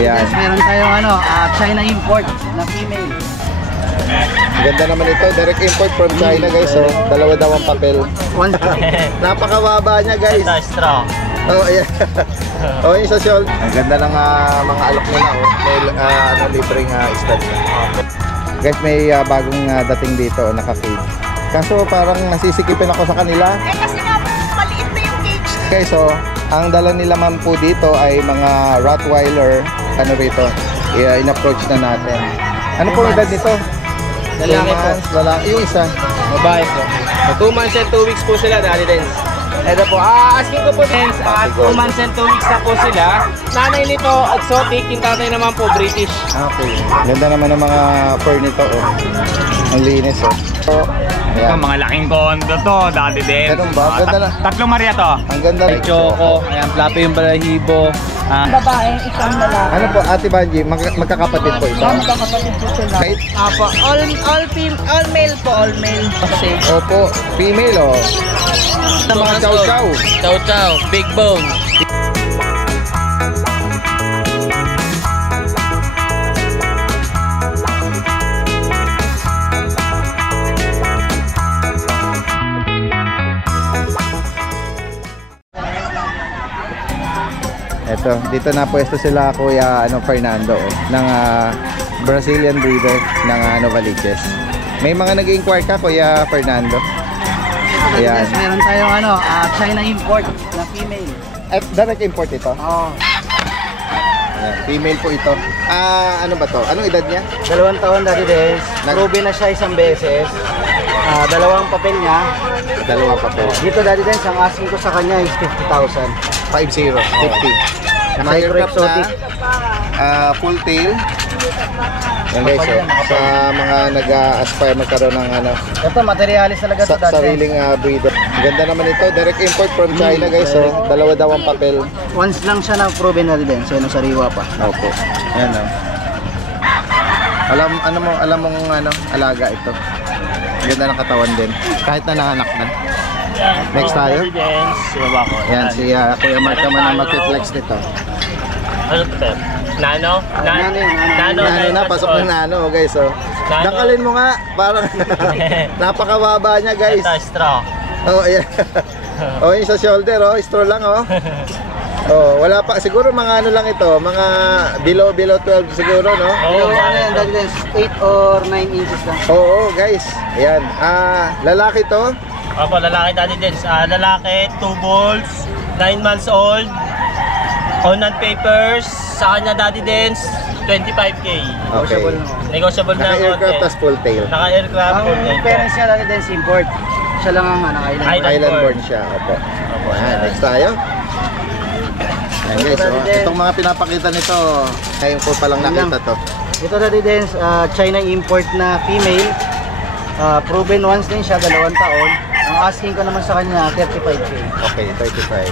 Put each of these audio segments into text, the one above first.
Ayan. Meron tayong China import na female. Ganda naman ito, direct import from China guys. So, dalawa daw ang papel. Napakababa niya guys. Ito, strong. Oh, ayan. Oh, yung sa shoulder. Ang ganda ng mga alok nila. May libreng stud. Guys, may bagong dating dito, naka-feed. Kaso parang nasisikipin ako sa kanila. Kasi nga po, maliit na yung cage. Okay, so ang dala nila ma'am po dito ay mga Rottweiler. Ano rito? In-approach na natin. Ano po edad nito? Lalaki po. Lalaki. Yung isa. Babae po. 2 months and 2 weeks po sila, Daddy Dens. Ito po. Asking ko po, Dens, 2 months and 2 weeks na po sila. Nanay nito, exotic. Yung tatay naman po, British. Okay. Ganda naman ng mga fur nito. Oh. Ang linis. Oh. So, Ito, mga laking kondo to, Daddy Dens. ganun ba? Ganda na. Tatlong Maria to. Ang ganda. May choco. Ayan, flappy yung balahibo. Babae, isang lalaki. Ano po, Ate Banji? Magkakapatid po ito. Magkakapatid po sila. Right? Apo, all male po, all male. Kasi, Opo, female oh. Ng mga chow-chow. Chow chow, big bone. Eto, dito na pwesto sila Kuya Fernando ng Brazilian breeder ng Novaliches. May mga nag-inquire ka Kuya Fernando? Ayan. Meron tayong China import na female. At direct import ito? Oo. Ayan, female po ito. Ano ba to? Anong edad niya? 2 taon Daddy Dens. Proven na siya isang beses. Dalawang papel niya. Dalawa pa po. Dito Daddy Dens, ang asking ko sa kanya is 50,000. 50. 50. Micro exotic. Full tail. Yan guys, sa mga nag-aspire magkaroon ng Ito, materialis talaga ito Daddy Dens. sariling breeder. Ganda naman ito, direct import from China guys. So, dalawa daw ang papel. Once lang siya na proven Daddy Dens. Yan, sariwa pa. Opo. Ayan o. Alam mong alaga ito. Ganda ng katawan din. Kahit na nanganak na. Next tayo. Daddy Dens, baba ko. Ayan, si Kuya Mark naman ang mag-flex nito. Ano to? Nano? Nano Na, pasok na nano guys. So, Nano. dakalin mo nga. Parang napakababa niya guys. Ito, straw. Oh, ayan. Oh, yung sa shoulder, oh, straw lang, oh. Oh, wala pa siguro mga lang ito, mga below 12 siguro, no? Oo, Yan Daddy Dens, 8 or 9 inches lang. Oo, guys. Ayan. Lalaki to. Opo, lalaki Daddy Dens. Lalaki, 2 balls, 9 months old. On papers, sa kanya Daddy Dens, 25K. Okay. Negotiable na Naka-aircraft konti. tas full tail. Naka-aircraft. Ang full tail. parents niya Daddy Dens import. Siya lang ang island. Island born siya. Opo. Opo, Ayan, next tayo. Ayan guys, oh. Itong mga pinapakita nito, ngayon ko palang nakita to. Ito Daddy Dens, China import na female. Proven once din siya, 2 taon. Ang asking ko naman sa kanya, 35K. Okay, 35.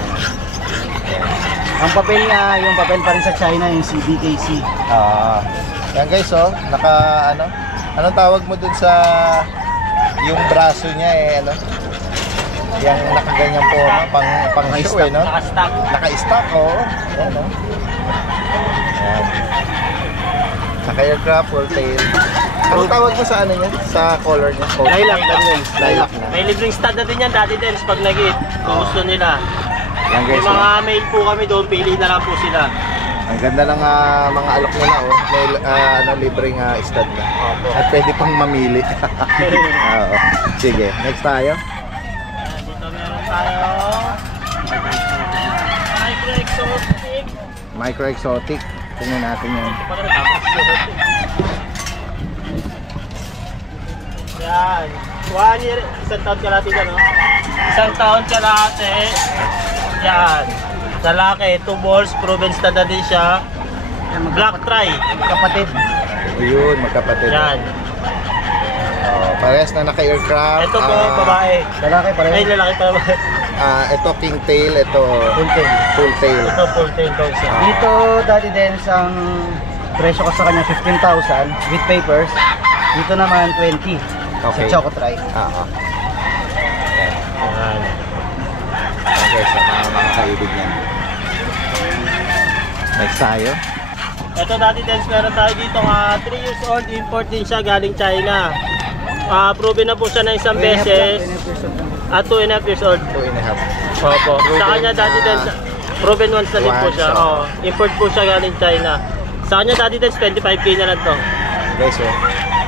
Ayan. Ang papel niya, yung papel pa rin sa China, yung CBKC. Yan guys, oh, anong tawag mo dun sa yung braso niya yung nakaganyan po, pang show no? Naka-stock. Naka-stock, oo. Yan, no? Yan. Naka-aircraft, full tail. Anong tawag mo sa niya? Sa color niya? Lilac, Daddy Dens. Lilac na. May libreng stud na din yan, Daddy Dens, pag nag-hit. Kung gusto nila. Yan May guys, mga mail po kami doon, pili na lang po sila. ang ganda ng mga alok nila, oh. May libreng stud na. Opo. At pwede pang mamili. Oo. Sige, next tayo. Dito meron tayo. Micro exotic. Micro exotic. Tingnan natin yan. Yan. 1 year, 1 taon ka natin no? 1 taon ka natin. Yan. Lalaki, 2 balls, proven stud na din siya. Black try. Kapatid. Ayun, magkapatid. Yan. Parehas na naka-aircraft. Ito po, babae. Lalaki pa Ay, rin. lalaki pa naman. Ito king tail, ito Full tail. full tail. Ito, full tail dog siya. Dito Daddy Dens, ang presyo ko sa kanya 15,000 with papers. Dito naman 20. Okay. Sa Choco Try. Yan. Okay, sa mga kaibig niyan. Next tayo. Ito dati dance meron tayo dito 3 years old, import din siya galing China. Proven na po siya ng isang beses. At 2.5 years old. 2.5. Opo. Sa kanya dati dance, proven once na din po siya. Once, oh. Import po siya galing China. Sa kanya dati dance, 25k na lang to. Guys, oh.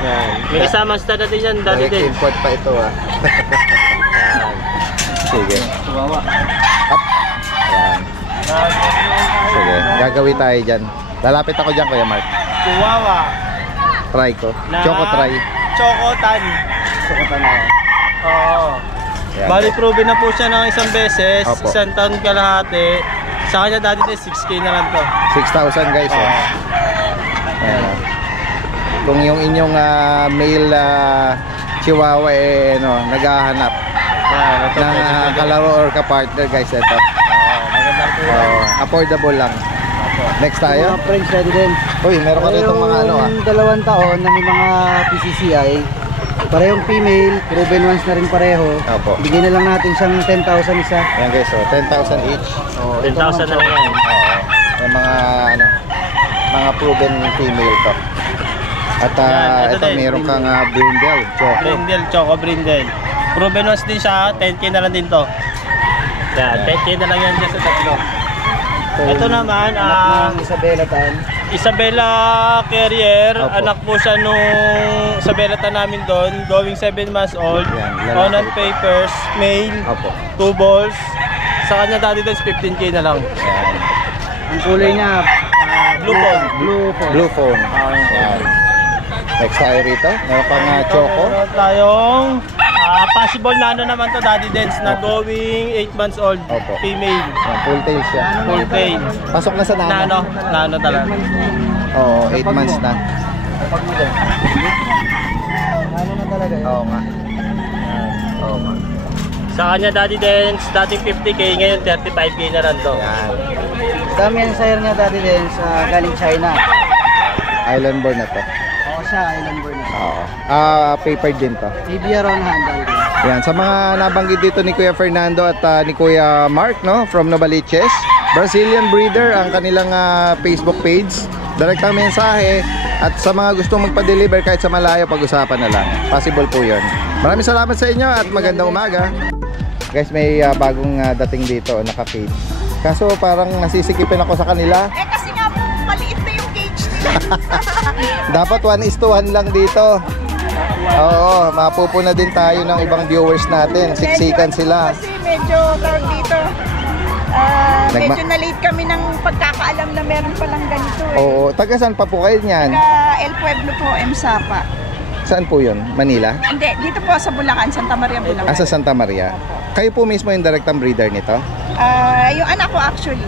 Yan. May kasamang star na din yan dati Direct dance. import pa ito, ah. Yan. Sige. Chihuahua. Up. Yan. Sige. Gagawin tayo dyan. Lalapit ako dyan, Kuya Mark. Chihuahua. Try ko. Na- Choco try. Chocotan. Sukutan na. Oo. Yan. Bali proven na po siya ng isang beses, Opo. isang taon kalahati. Sa kanya dati dance, 6k na lang to. 6,000 guys, oh. Ayan. Kung yung inyong male chihuahua naghahanap Yan, ito ng po. kalaro or kapartner guys, ito. Magandang po. Affordable lang. Next tayo. Mga French ready din. Uy, meron ka ditong mga ano Yung 2 taon na may mga PCCI, parehong female, proven once na rin pareho. Opo. Bigyan na lang natin siyang 10,000 isa. Ayan guys, 10,000 each. 10,000 na lang yan. Yung mga proven female to. At Yan, ito ito din. meron kang brindle, choco. Brindle, Choco Brindle. Proven once din siya, 10k na lang din to. Yan, 10k na lang yan dyan sa tatlo. Ito naman, Anak ng Isabela Tan. Isabela Carrier, Opo. anak po siya nung Isabela ta namin doon, going 7 months old, Yan, lalaki. on and papers, male, Opo. 2 balls. Sa kanya dati doon, 15k na lang. Yan. Ang kulay niya, Blue phone. blue phone. Blue phone. Yan. Next tayo rito. Meron pang choco. Meron tayong possible nano naman to, Daddy Dance, na Opo. going 8 months old, Opo. female, Yan, full tail siya. full pain. Pasok na sa nano. Nano talaga. Oo, 8 months na. Kapag mo din. Ano na talaga yun? Oo nga. Oo nga. Sa kanya Daddy Dance, dating 50k, ngayon 35k na lang to. Yan. Dami ang sire niya dati din sa galing China. Island born na to. Oo siya, island born na siya. Oo. Paper din to. TBR on handle din. Yan, sa mga nabanggit dito ni Kuya Fernando at ni Kuya Mark, no, from Novaliches, Brazilian breeder ang kanilang Facebook page. Direktang mensahe at sa mga gustong magpa-deliver kahit sa malayo, pag-usapan na lang. Possible po 'yon. Maraming salamat sa inyo at magandang umaga. Guys, may bagong dating dito, naka-cage. Kaso parang nasisikipin ako sa kanila. Eh kasi nga po, maliit na yung cage nila. Dapat 1:1 lang dito. Oo, mapupuna din tayo ng ibang viewers natin. Siksikan sila. Kasi medyo tawag dito. Nagma- Medyo na-late kami ng pagkakaalam na meron palang ganito eh. Oo, taga saan pa po kayo niyan? El Pueblo po, Sapa. Saan po 'yon? Manila? Hindi, dito po sa Bulacan, Santa Maria, Bulacan. Sa Santa Maria. Kayo po mismo yung direktang breeder nito? Yung anak ko actually.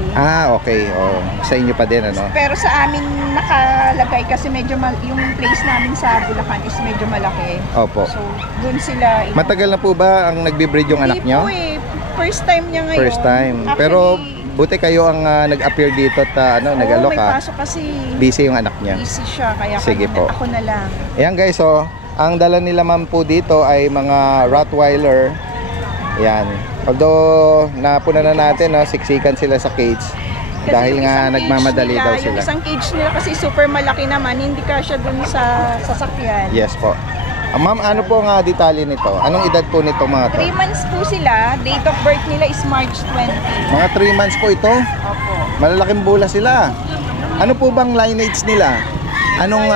Okay. Oh, sa inyo pa din, ano? Pero sa amin nakalagay kasi medyo yung place namin sa Bulacan is medyo malaki. Opo. So, dun sila. Matagal na po ba ang nagbe-breed yung anak nyo? Hindi po eh. First time niya ngayon. First time. Actually, Pero buti kayo ang nag-appear dito at nag-alok, may pasok kasi Busy yung anak niya. busy siya. Kaya Sige po. ako na lang. Ayan guys, oh. Ang dala nila ma'am po dito ay mga Rottweiler. Ayan. Although napuna na natin, no, siksikan sila sa cage. Kasi Dahil yung nga isang cage nagmamadali nila, daw Yung sila. isang cage nila kasi super malaki naman. Hindi kasya dun sa sasakyan. Yes po. Ma'am, ano po ang detalye nito? Anong edad po nito mga to? 3 months po sila. Date of birth nila is March 20. Mga 3 months po ito. Opo. Malalaking bula sila. Ano po bang lineage nila? Anong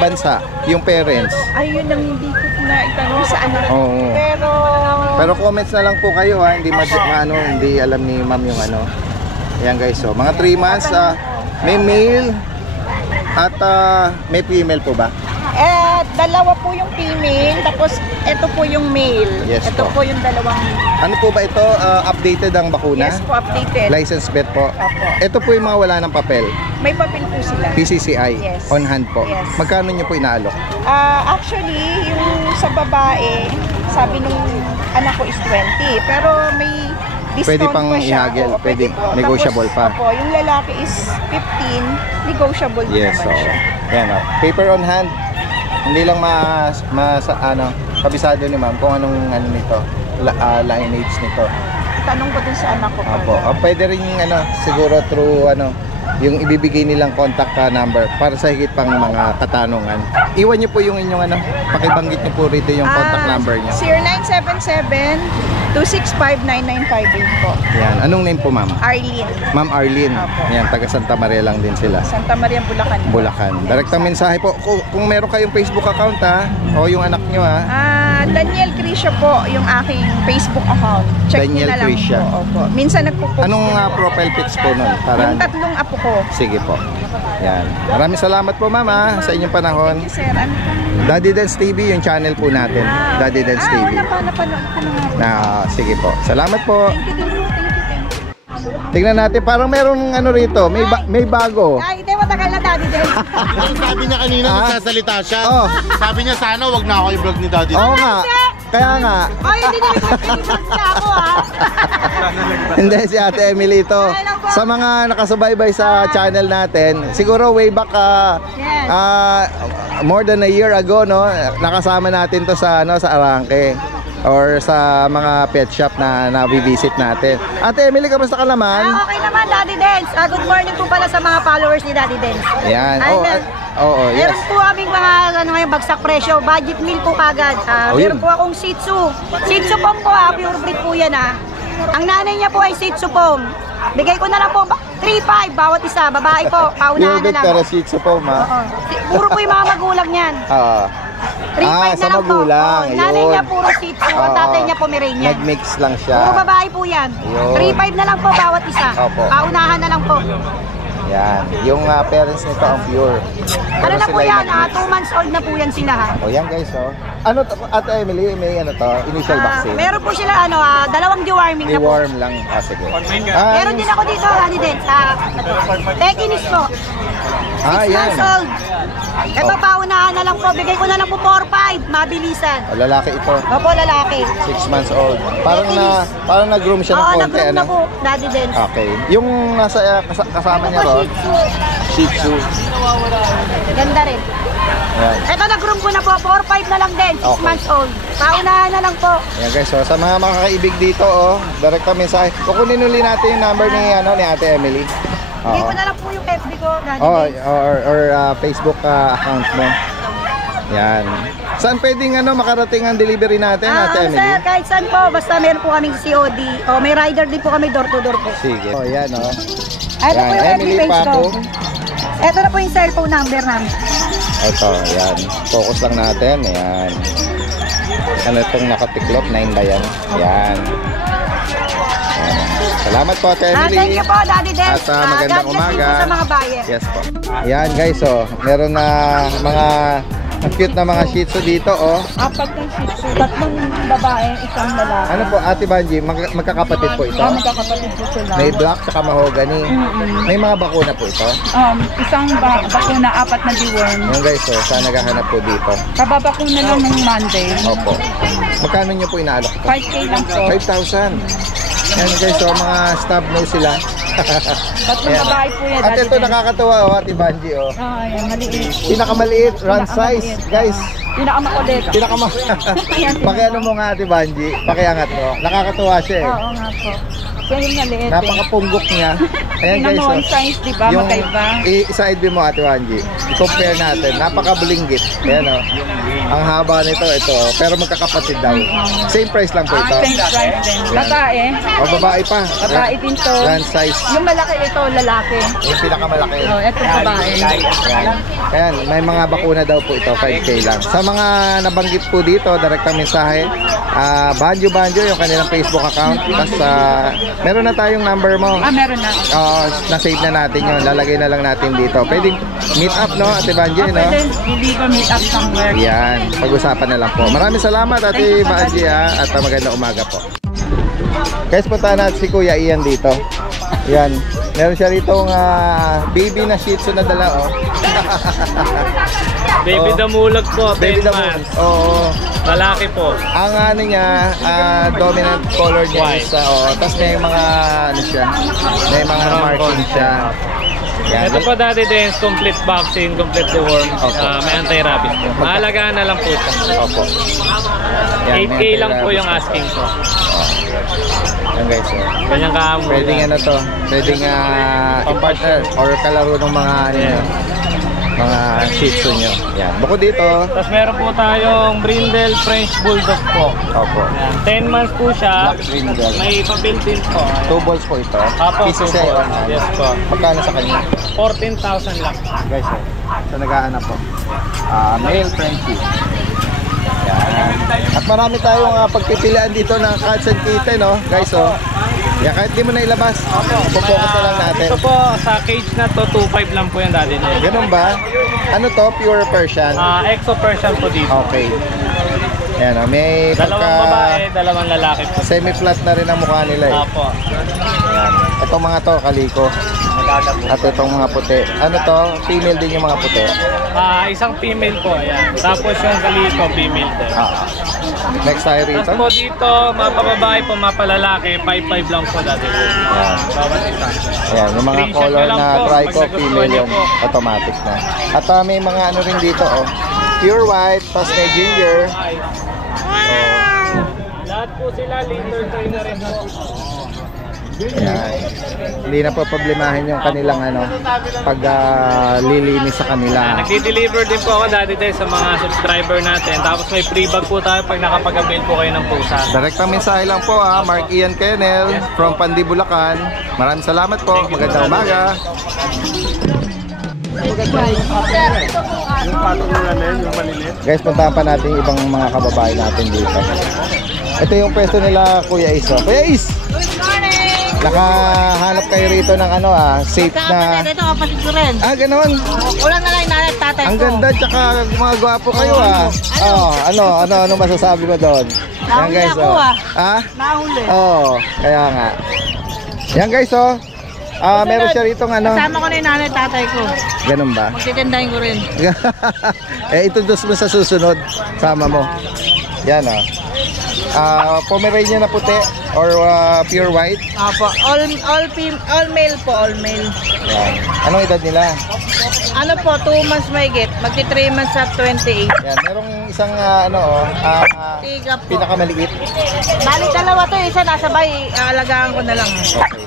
bansa? Yung parents? Ayun ang hindi ko na itanong sa anak. Oo. Pero comments na lang po kayo ha. Hindi hindi alam ni ma'am yung ano. Ayan guys, so mga 3 months, may male at may female po ba? Dalawa po yung female, tapos ito po yung male. Yes ito po. po yung dalawang. Ano po ba ito? Updated ang bakuna? Yes po, updated. License vet po? Opo. Ito po yung mga wala ng papel. May papel po sila. PCCI? Yes. On hand po? Yes. Magkano nyo po inaalok? Actually, yung sa babae, sabi nung anak ko is 20. Pero may discount Pwede pang pa siya. ihagil, Oo, pwede po. negotiable Tapos, pa. Opo, yung lalaki is 15, negotiable din Yes, naman so siya. yan o. Paper on hand. Hindi lang kabisado ni ma'am kung anong nito, lineage nito. Tanong ko din sa anak ko. Opo. pala. Pwede rin siguro through yung ibibigay nilang contact number para sa higit pang mga katanungan. Iwan niyo po yung inyong pakibanggit niyo po rito yung contact number niyo. 0977-265-9958 po. Yan. Anong name po, ma'am? Arlene. Ma'am Arlene. Opo. Yan, taga Santa Maria lang din sila. Santa Maria, Bulacan. Bulacan. Direktang mensahe po. Kung meron kayong Facebook account o yung anak nyo Daniel Crisha po yung aking Facebook account. Check Daniel nyo na lang Crisha. po. Opo. Minsan nagpo-post. Anong profile pics po nun? Para... Yung tatlong apo ko. Sige po. Yan. Maraming salamat po, mama, sa inyong panahon. Thank you, sir. Ano po? Daddy Dance TV, yung channel po natin. Daddy Dance TV. Napanood ko na nga. Sige po. Salamat po. Thank you. Tingnan natin, parang merong rito. May bago. Ay, hindi, matagal na Daddy din. Sabi niya kanina nagsasalita siya. Oh. Sabi niya sana wag na ako i-vlog ni Daddy. Oo nga. Kaya nga. Ay, hindi na nag-vlog na ako, ha? Hindi, si Ate Emily ito. Sa mga nakasubaybay sa channel natin, siguro way back more than a year ago, no, nakasama natin to sa Arangke or sa mga pet shop na nabivisit natin. Ate Emily, kamusta ka naman? Okay naman, Daddy Dance. Good morning po pala sa mga followers ni Daddy Dance. Ayan. Yes. Meron po kaming mga ngayon, bagsak presyo. Budget meal po kagad. Meron po akong Shih Tzu. Shih Tzu Pom po, pure breed po yan. Ang nanay niya po ay Shih Tzu Pom. Bigay ko na lang po 3,500 bawat isa. Babae po, paunahan na lang. pero Shih Tzu po, ma. Puro po yung mga magulang niyan. 3,500 sa na lang magulang, po. Nanay yun. niya puro Shih Tzu. Ang tatay niya Pomeranian. Nag-mix lang siya. Puro babae po yan. Yun. 3,500 na lang po bawat isa. Opo. Paunahan na lang po. Yan. Yung parents nito ang pure. Ano na po yan? nag-mix. 2 months old na po yan sila, ha? O yan guys, Ano to, Ate Emily, may initial vaccine? Meron po sila dalawang deworming na po. Deworm lang. Sige. Meron din ako dito, Daddy Den, sa Tekinis po. 6 yan. months old. Ito, paunahan na lang po. Bigay ko na lang po 4,500. Mabilisan. Lalaki ito. Opo, lalaki. 6 months old. Parang nag-groom siya ng Oo, konti, nag-groom na po, Daddy Den. Okay. Yung nasa kasama niya ron, Shih Tzu. Ganda rin. Yan. Ito, nag-groom ko na po. 4,500 na lang din. 6 Okay. months old. Paunahan na lang po. Yan guys, sa mga makakaibig dito, direct kami mensahe. Kukunin uli natin yung number ni Ate Emily. Bigay ko na lang po yung FB ko, Daddy Den. Or Facebook account mo. Yan. Saan pwedeng makarating ang delivery natin, Ate Emily? Sir, kahit saan po, basta meron po kaming COD. May rider din po kami door to door po. Sige. Yan, Ito po yung Emily FB page ko. Paco. Ito na po yung cellphone number namin. Ito, yan. Focus lang natin. Yan. Ano itong nakatiklop? 9 ba yan? Yan. Salamat po, Ate Emily. Thank you po, Daddy Den. At magandang God bless din umaga. po sa mga buyer. Yes po. Yan guys, meron na mga cute na mga Shih Tzu dito, Apat ng Shih Tzu, 3 babae, 1 lalaki. Ano po, Ate Banji, magkakapatid po ito? Magkakapatid po sila. May black tsaka mahogany. May mga bakuna po ito. Isang bakuna, 4 na deworm. Yan guys, saan naghahanap po dito? Kababakuna lang ng Monday. Opo. Magkano nyo po inaalok ito? 5K lang po. 5,000. Yan guys, mga stub nose sila. 3 babae po yan. At ito nakakatuwa, Ate Banji, Ayan, maliit. Pinakamaliit, run size, guys. Pinakamakulit. Pakiano mo nga, Ate Banji, pakiangat mo. Nakakatuwa siya Oo nga po. Yan yung maliit. Napakapunggok niya. Ayan guys, Tingnan mo, size, di ba? Magkaiba. i-side view mo, Ate Banji. I-compare natin, napakabulinggit. Ayan ang haba nito, ito. Pero magkakapatid daw. Same price lang po ito. Same price din. Babae. O babae pa. Babae din to. Run size. Yung malaki ito, lalaki. Yung pinakamalaki. Ito babae. Ayan, may mga bakuna daw po ito, 5K lang. Sa mga nabanggit po dito, direktang mensahe, Banjo, yung kanilang Facebook account. Tapos, meron na tayong number mo. Meron na. Na-save na natin yun. Lalagay na lang natin dito. Pwede meet up, no, Ate Banjo, no? Pwede deliver meet up somewhere. Yan, pag-usapan na lang po. Maraming salamat, Ate Banjo, at magandang umaga po. Guys, punta natin si Kuya Ian dito. Yan, meron siya rito baby na Shih Tzu na dala, Baby damulag po, 10 Baby months. Oo. Lalaki po. Ang niya, dominant color niya White. is, tapos may mga, may mga marking siya. Yan. Ito po Daddy Dance, complete vaccine, complete deworm. May anti-rabies po. Mahalagaan na lang po ito. Opo. Yan, 8K may lang po anti-rabies yung asking ko. Yan guys. Ganyan ka mo. Pwedeng ano to, pwedeng i-partner or kalaro ng mga ano nyo, mga Shih Tzu nyo. Yan. Bukod dito, Tapos meron po tayong Brindle French Bulldog po. opo, Ayan, 10 months po siya. Black Brindle. May pa-built-in po. 2 balls po ito. Apo, Pieces 2 eh, balls. Yes po. Magkano sa kanya? 14,000 lang. Guys, sa nag-aanap po. Male Frenchie. Yan. At marami tayong pagpipilian dito ng cats and kitten, no? Guys, oh. Yan, kahit di mo na ilabas, focus na lang natin. Ito po, sa cage na to, 2.5 lang po yung daddy niya. Ganun ba? Ano to? Pure Persian? Exo Persian po dito. Okay. Yan, oh. May Dalawang babae, dalawang lalaki po. semi-flat na rin ang mukha nila eh. Apo. Yan. Itong mga to, kaliko. At itong mga puti. Ano to? Female din yung mga puti. Isang female po, ayan. Tapos yung kaliko, female din. Next tayo rito. Tapos po dito, mapababae po, mapalalaki, 5.5 lang po dati po. Bawat isa. Ayan, yung mga Screenshot color nyo lang na po, trico, pag nagustuhan female nyo yung po. automatic na. At may mga ano rin dito, oh. Pure white, tapos may ginger. Lahat po sila, litter trainer rin po. Ayan. Hindi na po problemahin yung kanilang ano, pag lilinis sa kanila. Nagdi-deliver din po ako dati tayo sa mga subscriber natin. Tapos may free bag po tayo pag nakapag-avail po kayo ng pusa. Direktang mensahe lang po Mark Ian Kennel from Pandi, Bulacan. Maraming salamat po. Magandang umaga. Guys, puntahan pa natin yung ibang mga kababae natin dito. Ito yung pwesto nila Kuya Is. Kuya Is! Good morning! Nakahanap kayo rito ng ano safe na... Ito kapatid ko rin. Ganon. Ulan na lang yung nanay at tatay ko. Ang ganda, tsaka mga gwapo kayo ano masasabi mo doon? Nahuli ako, Nahuli. Kaya nga. Yan guys, meron siya rito Kasama ko na yung nanay at tatay ko. Ganun ba? Magtitindahin ko rin. Introduce mo sa susunod. Sama mo. Yan Pomeranian na puti or pure white. Opo. All male po, all male. Yan. Anong edad nila? Ano po, 2 months may get. Magti 3 months at 28. Yan, merong isang Tiga po. pinakamaliit. Balik dalawa to, isa nasa bay. Alagaan ko na lang. Okay.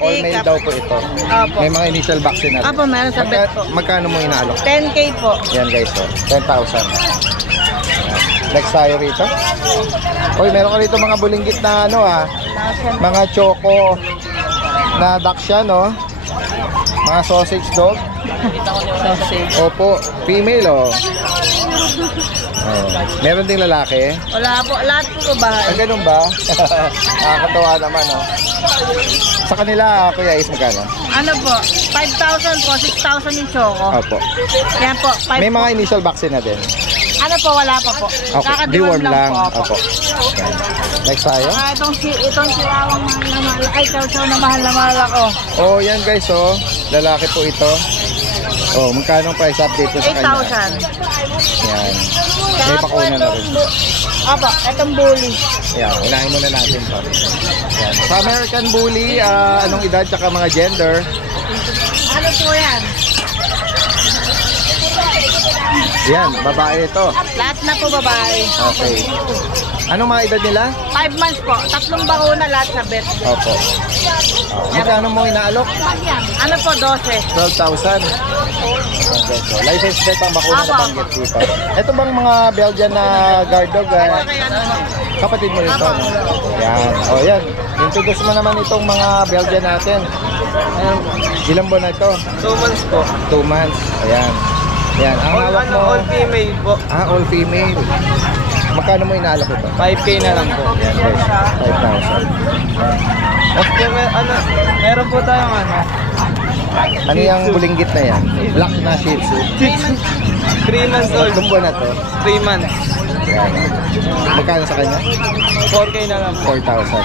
All male daw po ito. Opo. May mga initial vaccine na rin. Opo, meron sa vet po. Magkano mo inaalok? 10K po. Yan guys, 10,000. Next tayo rito. Uy, meron ka rito mga bulinggit na mga choco na Dachshund, mga sausage dog. Sausage. Opo, female meron ding lalaki. Wala po, lahat po babae. Ganun ba? Nakakatawa naman, Sa kanila, Kuya Is, magkano? Ano po, 5,000 po, 6,000 yung choco. Opo. Yan po, 5 May mga initial vaccine na din. Ano po, wala pa po. Okay, Kaka-deworm deworm lang. po. Opo. Yan. Next tayo. Itong sirawang mahal na mahal. Ay, chow na mahal ako. Oh, yan guys, lalaki po ito. Magkano ang price update ko sa kanya? 8,000. Yan. May bakuna na rin. Opo, itong bully. Yan, unahin muna natin to. Yan. Sa American Bully, anong edad tsaka mga gender? Ano po yan? Yan, babae ito. Lahat na po babae. Okay. Anong mga edad nila? 5 months po. 3 bakuna lahat sa vet. Opo. Magkano mo inaalok? Ano po, 12. 12,000. Okay, so license plate ang bakuna na banggit dito. Ito bang mga Belgian na guard dog? Kapatid mo rito, no? Yan. Yan. Introduce mo naman itong mga Belgian natin. Ilang buwan na ito? 2 months po. 2 months. Ayan. Yan. Ang hawak mo. All female po. All female. Magkano mo inaalok ito? 5K na lang po. Yan guys. 5,000. Meron po tayong Ano yung bulinggit na yan? Black na Shih Tzu. 3 months old. Ilang buwan na to? 3 months. Yan. Magkano sa kanya? 4K na lang po. 4,000.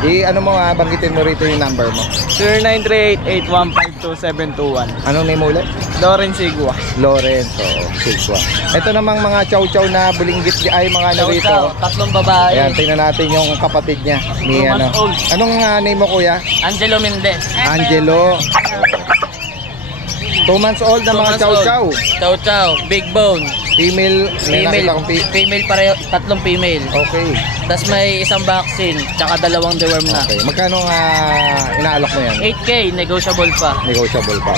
Ano mo banggitin mo rito yung number mo. 0938-152-721. Anong name ulit? Loren Sigua. Lorenzo Sigua. Ito namang mga chow-chow na bulinggit ay mga rito. 3 babae. Ayan, tingnan natin yung kapatid niya. Ni, 2 months old. Anong name mo kuya? Angelo Mendez. Angelo. 2 months old na mga chow-chow. Chow Chow, Big Bone. Female, may nakita kong Female pareho, tatlong female. Okay. Tapos may isang vaccine, tsaka dalawang deworm na. Okay. Magkano nga inaalok mo yan? 8K, negotiable pa. Negotiable pa.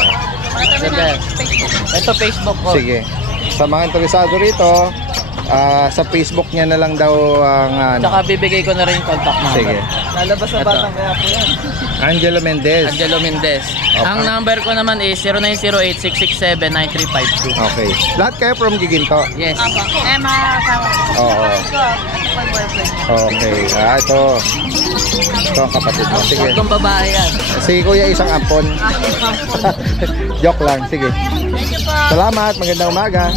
Ganda. Ito Facebook ko. Sige. Sa mga interesado rito, sa Facebook niya na lang daw ang ano. Tsaka bibigay ko na rin yung contact number. Sige. Lalabas na Ito. batang kaya po yan. Angelo Mendez. Angelo Mendez. Okay. Ang number ko naman is 0908-667-9352. Okay. Lahat kayo from Giginto? Yes. Oo. Okay. Ito. Ito ang kapatid mo. Sige. Tatlong babae yan. Si Kuya isang ampon. Joke lang. Sige. Salamat. Magandang umaga.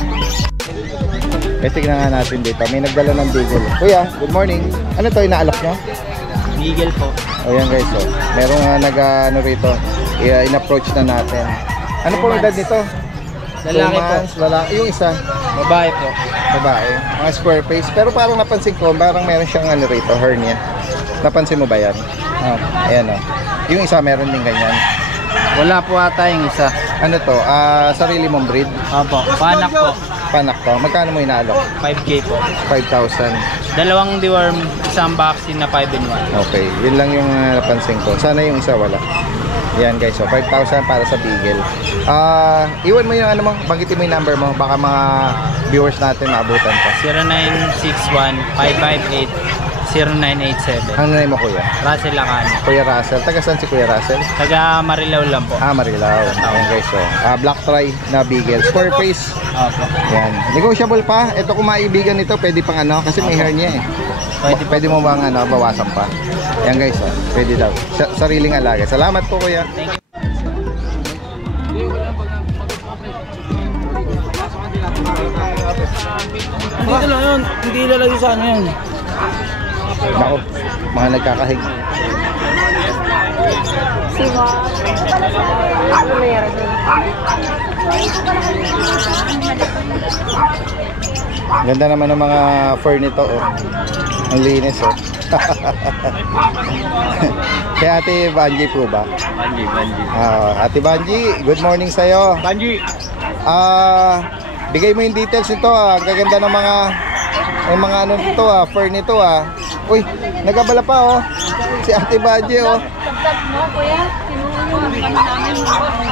Tingnan nga natin dito. May nagdala ng beagle. Kuya, good morning. Ano to inaalok nyo? Beagle po. O yan guys. So, merong ano rito. In-approach na natin. Ano po edad nito? Lalaki 2 po. months, lalaki. Yung isa, Babae po. babae. Mga square face. Pero parang napansin ko, parang meron siyang ano rito, hernia. Napansin mo ba yan? Ayan o. Yung isa meron din ganyan. Wala po ata yung isa. Ano to? Sarili mong breed? Opo. Panak po. Panak to. Magkano mo inaalok? 5K po. 5,000. Dalawang deworm, isang vaccine na 5-in-1. Okay. Yun lang yung napansin ko. Sana yung isa wala. Yan guys. So 5,000 para sa beagle. Iwan mo yung ano mo. Banggitin mo yung number mo. Baka mga viewers natin maabutan pa. 0961-558-0987. Ang nanay mo kuya? Russell Lacano. Kuya Russell. Taga saan si Kuya Russell? Taga Marilao lang po. Marilao. Ayan guys. So, black tri na beagle. Square face. Opo. Yan. Negotiable pa. Ito kung maibigan nito, pwede pang ano. Kasi may hair niya eh. Pwede mo bang ano, bawasan pa. Yan guys. Oh. Pwede daw. Sariling alaga. Salamat po kuya. Thank you. Dito lang yun. Hindi ilalagay sa ano yan. Nako. Mga nagkakahig. Ganda naman ng mga fur nito oh. Ang linis oh. Kaya Ate Banji po ba? Banji. Ate Banji, good morning sa'yo. Banji. Bigay mo yung details nito ah. Ang gaganda ng mga ano nito ah, fur nito ah. Uy, nagabala pa oh. Si Ate Banji oh. Tagtag mo, kuya. Kinuha yung ano namin.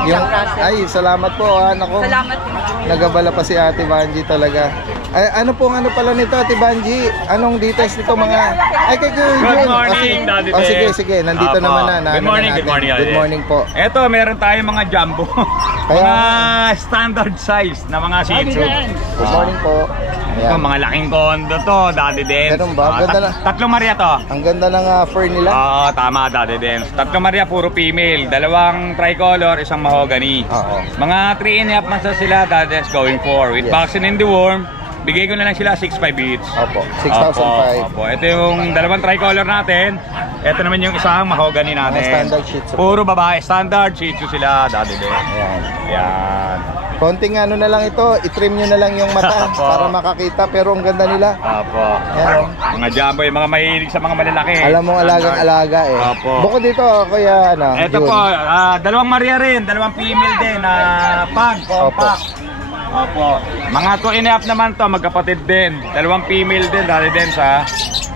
Yung, ay, salamat po ah. Nako. Salamat. Nagabala pa si Ate Banji talaga. Ay, ano pong ano pala nito Ate Banji? Anong details nito mga... Ay, kay Good morning, Daddy Oh, sige, Dave. sige. Nandito Apo. naman na. Good morning, good morning, Good Daddy. morning po. Eto, meron tayong mga jumbo. Kaya- Mga standard size na mga Shih Tzu. Good morning po. Ito, Ayan. mga laking kondo to, Daddy Dave. Ganun ba? Ganda na. Tatlong Maria to. Ang ganda ng fur nila. Oo, tama, Daddy Dave. Tatlong Maria, puro female. Dalawang tricolor, isang mahogany. Oo. Mga 3.5 months na sila, Daddy Dave, going for. With Yes. vaccine and deworm, bigay ko na lang sila 6.5 each. Opo, 6,500. Opo. Ito yung dalawang tricolor natin. Ito naman yung isang mahogany natin. Mga standard Shih Tzu. Puro babae. Standard Shih Tzu sila, Daddy Dave. Ayan. Yan. Konting ano na lang ito, itrim nyo na lang yung mata Opo. para makakita pero ang ganda nila. Opo. Yan, oh. Mga jumbo, yung mga mahilig sa mga malalaki. Alam mong alagang-alaga eh. Opo. Bukod dito, kuya ano, Ito Jun. po, dalawang Maria rin, dalawang female din na pag, compact. Opo. Mga 2.5 naman to, magkapatid din. Dalawang female din, dahil din sa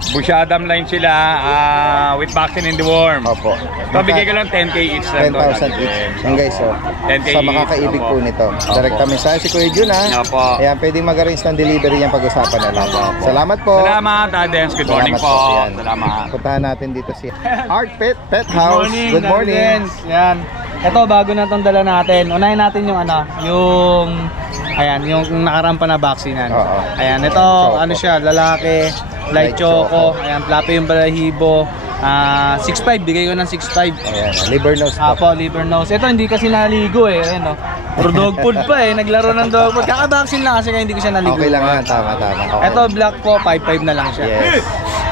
Bushadam line sila with vaccine and deworm. Opo. So, bigay ko lang 10K each lang to. 10,000 each. Yan guys, oh. 10K Sa makakaibig each. po nito. Opo. Direct mensahe si Kuya Jun ha. Opo. Ayan, pwedeng mag-arrange ng delivery yan pag-usapan na lang. Salamat po. Salamat, Adens. Good morning Salamat po. Ayan. Salamat. Puntahan natin dito si Art Pet House. Good morning. Yan. Ito, bago na itong dala natin. Unahin natin yung ano, yung nakarampa na vaksinan. Oo. Ayan, ito, Choco. ano siya, lalaki, light choco. Ayan, flappy yung balahibo. 6.5, bigay ko ng 6.5. Ayan, liver nose po. Apo, liver nose. Ito, hindi kasi naligo eh. Ayan, no. Puro dog food pa eh. Naglaro ng dog food. Kakabaksin lang kasi kaya hindi ko siya naligo. Okay lang yan, tama. Okay. Ito, black po, 5.5 na lang siya. Yes.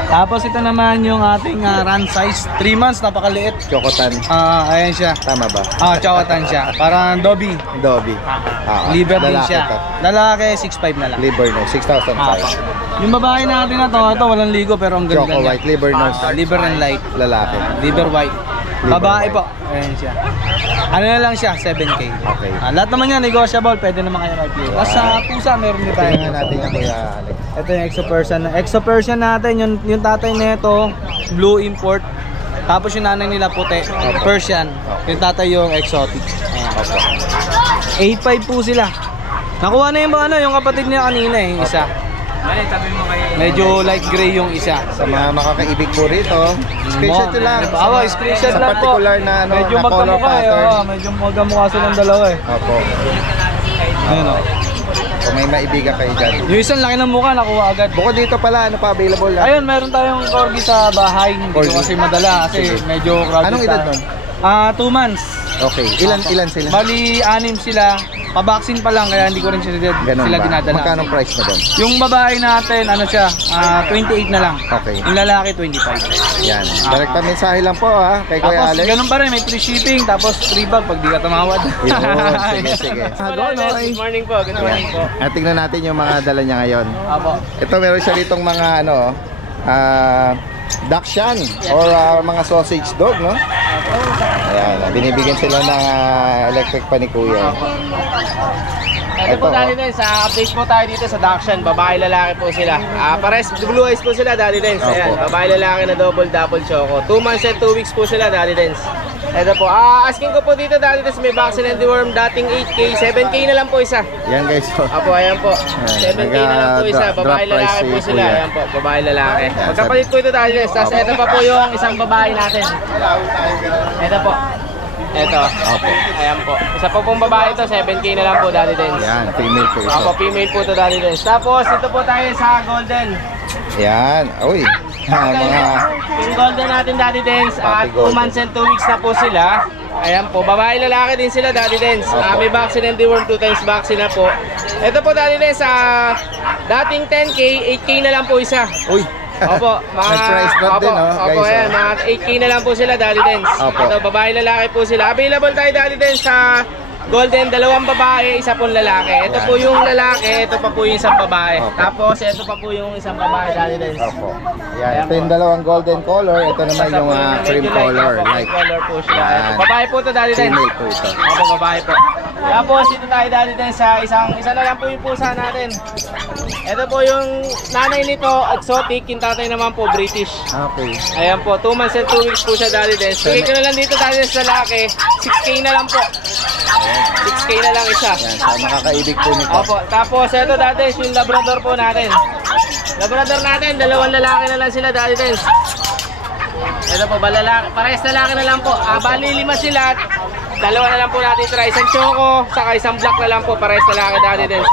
Tapos ito naman yung ating run size. 3 months, napakaliit. Chocotan. Ayan siya. Tama ba? Chocotan siya. Parang Dobby. Dobby. Liver din lalaki siya. to. Lalaki, 6.5 na lang. Liver nose, 6,500. Yung babae natin na to, ito walang ligo pero ang ganda Choco niya. white, liver nose. Liver and light. Lalaki. Liver white. Liver Babae white. po. Ayan siya. Ano na lang siya, 7K. Okay. Lahat naman yan, negotiable, pwede naman kayo review. Tapos sa pusa, meron din tayo. Tingnan natin yan, Kuya Alex. Ito yung Exo Persian. Exo Persian natin, yung tatay nito, blue import. Tapos yung nanay nila puti, Persian. Yung tatay yung exotic. Ayan. 8.5 po sila. Nakuha na yung kapatid niya kanina isa. Medyo light gray yung isa. Sa mga makakaibig po rito, screenshot nyo lang. Screenshot sa lang po. particular na, Medyo na color magkamukha pattern. medyo magkamukha silang dalawa Opo. Ayun o. Kung may maibigan kayo dyan. Yung isang laki ng mukha, nakuha agad. Bukod dito pala, ano pa available lang? Ayun, meron tayong corgi sa bahay. Hindi ko Corgi? kasi madala kasi medyo crowded. Anong edad nun? 2 months. Okay. Ilan sila? Bali, 6 sila. Pa-vaccine pa lang kaya hindi ko rin sila Ganun ba? dinadala. Magkano price mo doon? Yung babae natin, ano siya, 28 na lang. Okay. Yung lalaki, 25. Yan. Direkta mensahe lang po kay Kuya Tapos, Alex. ganun pa rin, may free shipping, tapos free bag pag di ka tumawad. Yun, sige. Good morning po, good morning po. Tingnan natin yung mga dala niya ngayon. Apo. Ito meron siya ditong mga Dachshund or mga sausage dog, no? Ayan, binibigyan sila ng electric pa ni Kuya. Ito po Daddy Dens, update po tayo dito sa Dachshund, babae lalaki po sila. Pares blue eyes po sila Daddy Dens. Ayan, babae lalaki na double choco. 2 months and 2 weeks po sila Daddy Dens. Ito po, asking ko po dito Daddy Dens, may vaccine and deworm dating 8K, 7K na lang po isa. Yan guys. Apo, ayan po. 7K na lang po isa, babae lalaki po sila. Ayan po, babae lalaki. Magkapalit po ito Daddy Dens. Tapos ito pa po yung isang babae natin. Ito po. Ito. Ayan po. Isa po pong babae ito, 7K na lang po Daddy Dens. Yan, female po ito. Apo, female po ito Daddy Dens. Tapos ito po tayo sa golden. Yan. Uy. Yung golden natin Daddy Dens, 2 months and 2 weeks na po sila. Ayan po, babae lalaki din sila Daddy Dens. May vaccine and deworm 2 times vaccine na po. Ito po Daddy Dens, dating 10K, 8K na lang po isa. Uy. Opo, price drop din, guys. Opo, ayan, mga 8K na lang po sila Daddy Dens. Ito, babae lalaki po sila. Available tayo Daddy Dens sa golden, 2 babae, 1 pong lalaki. Ito po yung lalaki, ito pa po yung isang babae. Tapos ito pa po yung isang babae Daddy Dens. Opo. Yan, ito yung 2 golden color. Ito naman yung cream color. Cream color po siya. Babae po ito Daddy Dens. Female po ito. Opo, babae po. Tapos ito tayo Daddy Dens sa isa na lang po yung pusa natin. Ito po yung nanay nito, exotic, yung tatay naman po, British. Okay. Ayan po, 2 months and 2 weeks po siya Daddy Dens. Bigay ko na lang dito Daddy Dens sa lalaki, 6K na lang po. 6K na lang isa. Yan, sa makakaibig po nito. Opo, tapos ito Daddy Dens, yung Labrador po natin. Labrador natin, 2 lalaki na lang sila Daddy Dens. Ito po, parehas lalaki na lang po. Bali 5 sila. 2 na lang po natin try. Isang choco, saka isang black na lang po. Parehas lalaki Daddy Dens.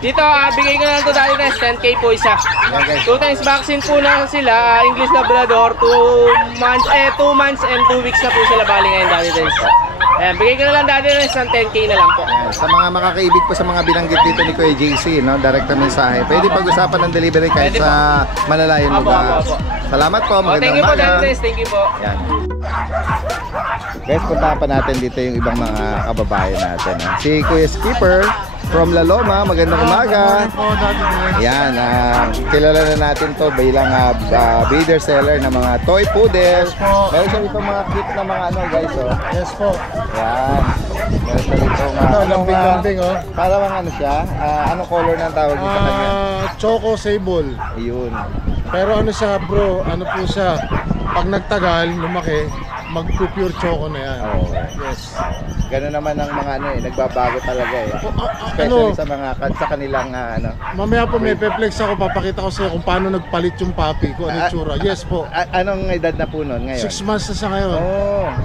Dito, bigay ko na lang ito Daddy Dens, 10K po isa. 2 times vaccine po na sila. English Labrador, 2 months and 2 weeks na po sila bali ngayon Daddy Dens. Ayan, bigay ko na lang Daddy Dens ng 10K na lang po. Sa mga makakaibig po sa mga binanggit dito ni Kuya JC, no? Direct na mensahe. Pwede pag-usapan ng delivery kahit sa malalayong lugar. Salamat po, magandang thank you po umaga. Daddy Dens, thank you po. Yan. Guys, puntahan pa natin dito yung ibang mga kababayan natin. Si Kuya Skipper from La Loma, magandang umaga. Yan, kilala na natin to bilang breeder seller ng mga toy poodle. Meron siya dito mga cute na mga guys, oh. Yes po. Yan. Meron siya dito Lambing-lambing, oh. Parang ano siya, anong color na tawag dito sa kanya? Choco Sable. Ayun. Pero ano siya bro, ano po siya, pag nagtagal, lumaki, mag-pure choco na yan. Oo. Yes. Gano'n naman ang mga nagbabago talaga eh. Especially sa mga sa kanilang Mamaya po may perplex ako, papakita ko sa iyo kung paano nagpalit yung puppy, kung ano yung tsura. Yes po. Anong edad na po nun ngayon? 6 months na siya ngayon.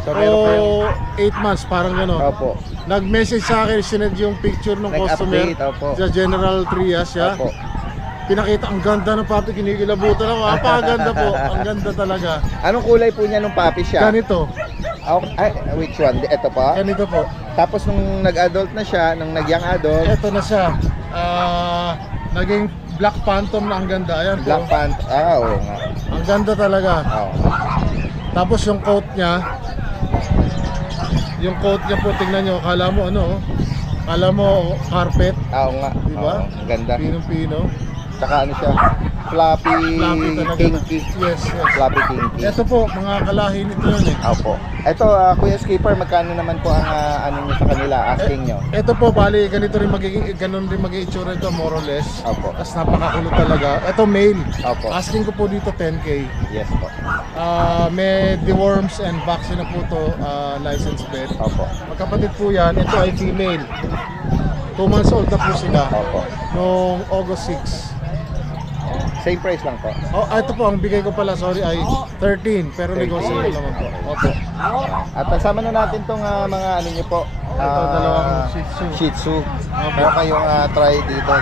So meron pa yung 8 months, parang gano'n. Opo. Nag-message sa akin, sinend yung picture ng customer. Nag-update, opo. Sa General Trias siya. Opo. Pinakita, ang ganda ng puppy, kinikilabutan ako. Apakaganda po, ang ganda talaga. Anong kulay po niya nung puppy siya? Ganito. Which one? Ito pa? Ganito po. Tapos nung nag-adult na siya, nung nag-young adult, Ito na siya. Naging Black Phantom na ang ganda. Ayan po. Black Panther. Oo nga. Ang ganda talaga. Oo. Tapos yung coat niya, po, tingnan nyo, kala mo ano, kala mo carpet, Oo nga. di ba? Oo, ang ganda. Pinong-pino. Tsaka ano siya, floppy talaga. kinky. Yes. Floppy kinky. Ito po, mga kalahi nito yun eh. Opo. Ito, Kuya Skipper, magkano naman po ang ano nyo sa kanila, asking nyo? Ito po, bali, ganito rin ganun rin mag-i-itsura ito, more or less. Opo. Tapos napakakulo talaga. Ito male. Opo. Asking ko po dito 10K. Yes po. May deworms and vaccine na po to, license vet. Opo. Magkapatid po yan, ito ay female. 2 months old na po sila. Opo. Noong August 6. Same price lang po. Oh, ito po, ang bigay ko pala, sorry, ay 13. Pero 13. negotiable naman po. Opo. At kasama na natin tong mga ano nyo po. Ito, dalawang Shih Tzu. Shih Tzu. Meron kayong try dito.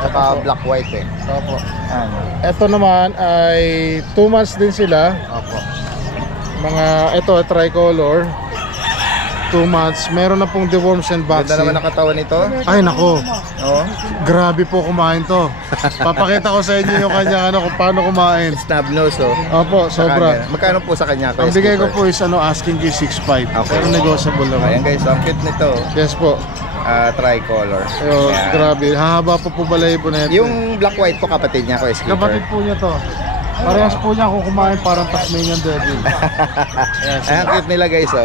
Saka black white eh. Opo. Ano? Ito naman ay 2 months din sila. Opo. Ito, tricolor. 2 months. Meron na pong deworms and Ganda vaccine. naman ang katawan nito. Ay, nako. Oh. Grabe po kumain to. Papakita ko sa inyo yung kanya kung paano kumain. Snub nose oh. Opo, sobra. Magkano po sa kanya? Ang bigay ko po is asking key 6.5. Okay. Pero negotiable Ayan naman. guys, ang cute nito. Yes po. Tricolor. Ayun, Ayan. grabe. Hahaba po po balayibo na ito. Yung black white po kapatid niya, Kuya Skipper. kapatid po niya to. Parehas po niya kung kumain parang Tasmanian Devil. Yes, Ayan, cute nila guys oh.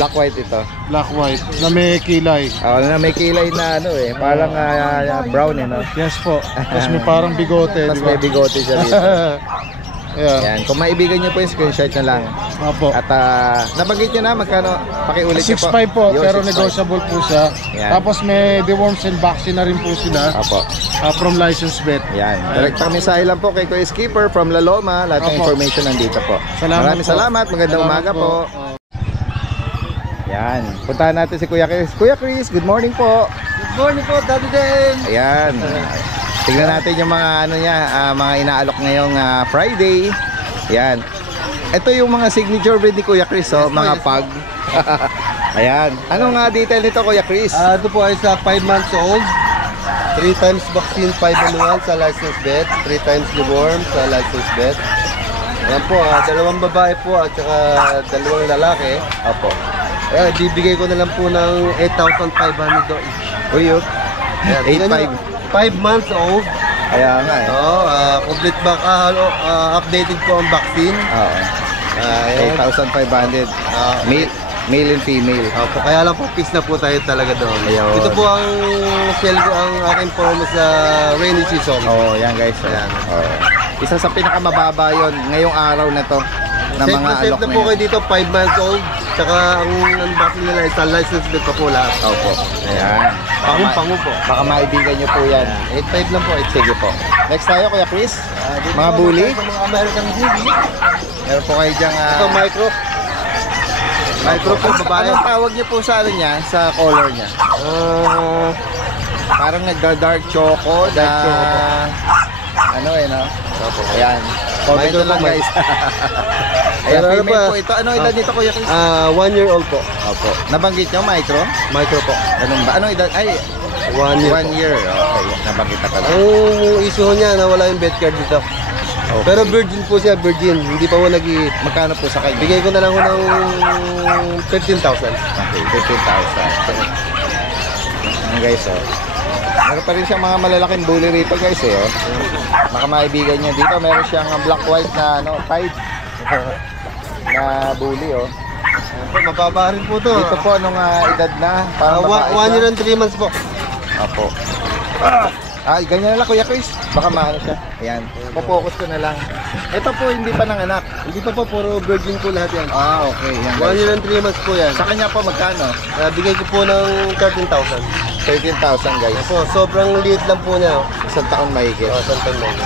Black white ito. black white na may kilay. Na may kilay na ano eh, parang brown eh no. Yes po. Tapos may parang bigote, Tapos di ba? may bigote siya dito. Yeah. Ayan, kung maibigan niyo po yung screenshot nyo lang. Opo. At nabanggit nyo na magkano, pakiulit nyo po. 6.5 po, Yun, pero 6.5. negotiable po siya. Yan. Tapos may deworms and vaccine na rin po sila. Opo. From licensed vet. Yan. Direct mensahe lang po kay Kuya Skipper from La Loma. Lahat ng Opo. information nandito po. Salamat Maraming po. salamat. Magandang Salamat umaga po. Oh. Yan. Puntahan natin si Kuya Chris. Kuya Chris, good morning po. Good morning po, Daddy Den. Ayan. Tingnan natin yung mga ano niya, mga inaalok ngayong Friday. Yan. Ito yung mga signature breed ni Kuya Chris, oh, mga pug. Ayan. Anong detail nito, Kuya Chris? Ito po ay sa 5 months old. 3 times vaccine, 5 annual sa licensed vet. 3 times deworm sa licensed vet. Ayan po, 2 babae po at saka 2 lalaki. Opo. Ayan, bibigay ko na lang po ng 8,500 each. Uy, yun. Ayan, 5 months old. Kaya nga eh. Oo, complete back, updated po ang vaccine. Oo. Ayan. 8,500. Male and female. Opo, kaya lang po fix na po tayo talaga doon. Ayun. Ito po ang ang aking promo sa rainy season. Oo, yan guys. Ayan. Isa sa pinakamababa yon ngayong araw na to na Safe mga na safe alok na po kayo dito, 5 months old. Tsaka ang unboxing nila is licensed vet pa po lahat. Opo. Ayan. Pango po. Baka maibigan nyo po yan. 8.5 lang po. Sige po. Next tayo, Kuya Chris. Mga bully. Mga American bully. Meron po kayo dyang Ito micro. Micro po, babae. Anong tawag niyo po sa ano niya? Sa color niya? Parang nagda-dark choco na... Dark choco po. Ano eh, no? Ayan. Comment Micro lang po, guys. Ayan, Pero ano female pa? po ito. Anong edad nito, Kuya Chris? 1 year old po. Opo. Nabanggit niyo, micro? Micro po. Ganun ba? Anong edad? Ay, 1 year 1 year. Okay, nabanggit na pala. Ang issue niya na wala yung vet card dito. Okay. Pero virgin po siya, virgin. Hindi pa po Magkano po sa kanya? bigay ko na lang ko ng 15,000. Okay, 15,000. Ayan guys, oh. Meron pa rin siyang mga malalaking bully rito guys, eh, oh. Baka maibigan niya. Dito meron siyang black white na ano, type na bully, oh. Mababa rin po to. Dito po, anong edad na? Parang babae 1 year siya. and 3 months po. Opo. Ganyan na lang Kuya Chris. Baka maano siya. Ayan. Focus ko na lang. Ito po hindi pa nanganak. Hindi pa po, puro virgin po lahat yan. Okay. Yan 1 guys. year and 3 months po yan. Sa kanya po magkano? Bigay ko po ng 13,000. 13,000 guys. Po, sobrang liit lang po niya. Isang taon mahigit. Santan lang.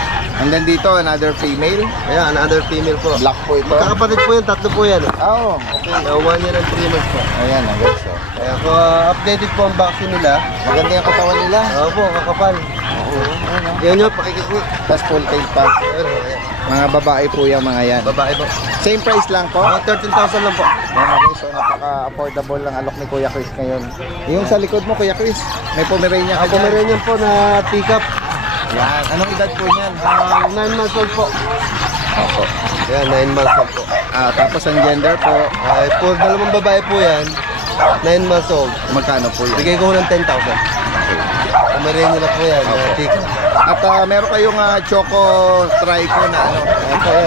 And then dito, another female. Ayan, another female po. Black po ito. Kakapatid po yan, 3 po yan. Okay. 1 year and 3 months po. Ayan ang guys. Oh. Kaya po, updated po ang vaccine nila. Maganda yung katawan nila. Opo, kakapal. Yan yun, pakikismi. Tapos full tail pa. Mga babae po yung mga yan. Babae po. Same price lang po. 13,000 lang po. Yan na guys. So napaka-affordable lang alok ni Kuya Chris ngayon. Yung sa likod mo Kuya Chris, may Pomeranian ka Ako dyan. meron yan po na pick-up. Yan. Anong edad po niyan? 9 months old po. Opo. Yan, 9 months old po. Tapos ang gender po, Po, 2 babae po yan. 9 months old. magkano po yun? Bigay ko ng 10,000. Okay. Pomeranian na po yan. Tik. At meron kayong Choco Trico na ano,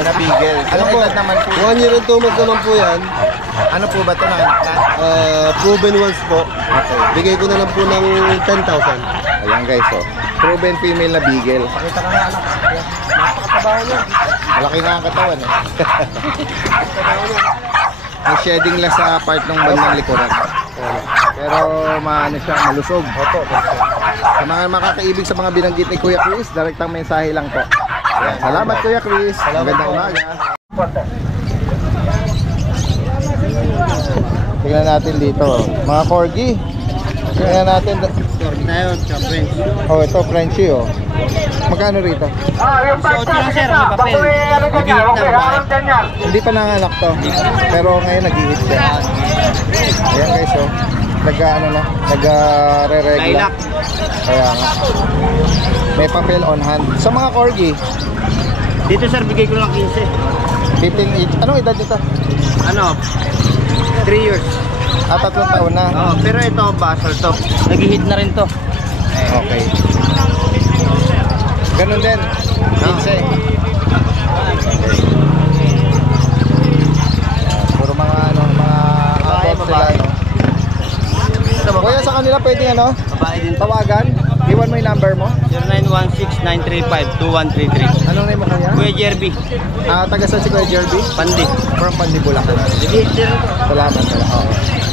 na Beagle. Anong edad naman po? 1 year and 2 months naman po yan. Ano po ba ito na anak na? Proven ones po. Bigay ko na lang po ng 10,000. Ayan guys, oh. Proven female na Beagle. Pakita ka nga anak. Napakatabaho niya. Malaki nga ang katawan eh. May shedding lang sa part ng bandang likuran. Pero maano siya, malusog. Opo. Sa mga makakaibig sa mga binanggit ni Kuya Chris, direktang mensahe lang po. Ayan. Salamat Kuya Chris. Magandang umaga. Tingnan natin dito. Mga corgi. Tingnan natin. Corgi na yun, French. Oh, ito Frenchie oh. Magkano rito? So, lang sir, may papel. Nag-iit na ba? Hindi pa nanganak to. Pero ngayon nag-i-hit siya. Ayan guys oh. Nag-re-regla. Lilac. Kaya nga. May papel on hand. Sa mga corgi, Dito sir, bigay ko lang 15. 15 each. Anong edad nito? Ano? 3 years. 3 taon na. Oh, pero ito, basal to. Nag-hit na rin to. Okay. Ganun din. 15. Puro mga ano, mga above sila, no? Kuya, sa kanila pwedeng ano? Babae din to. Tawagan? Iwan mo yung number mo? 0916-935-2133. Anong name mo kuya? Kuya Jerby. Taga saan si Kuya Jerby? Pandi. From Pandi, Bulacan. Nag-hit din to. Salamat. Okay.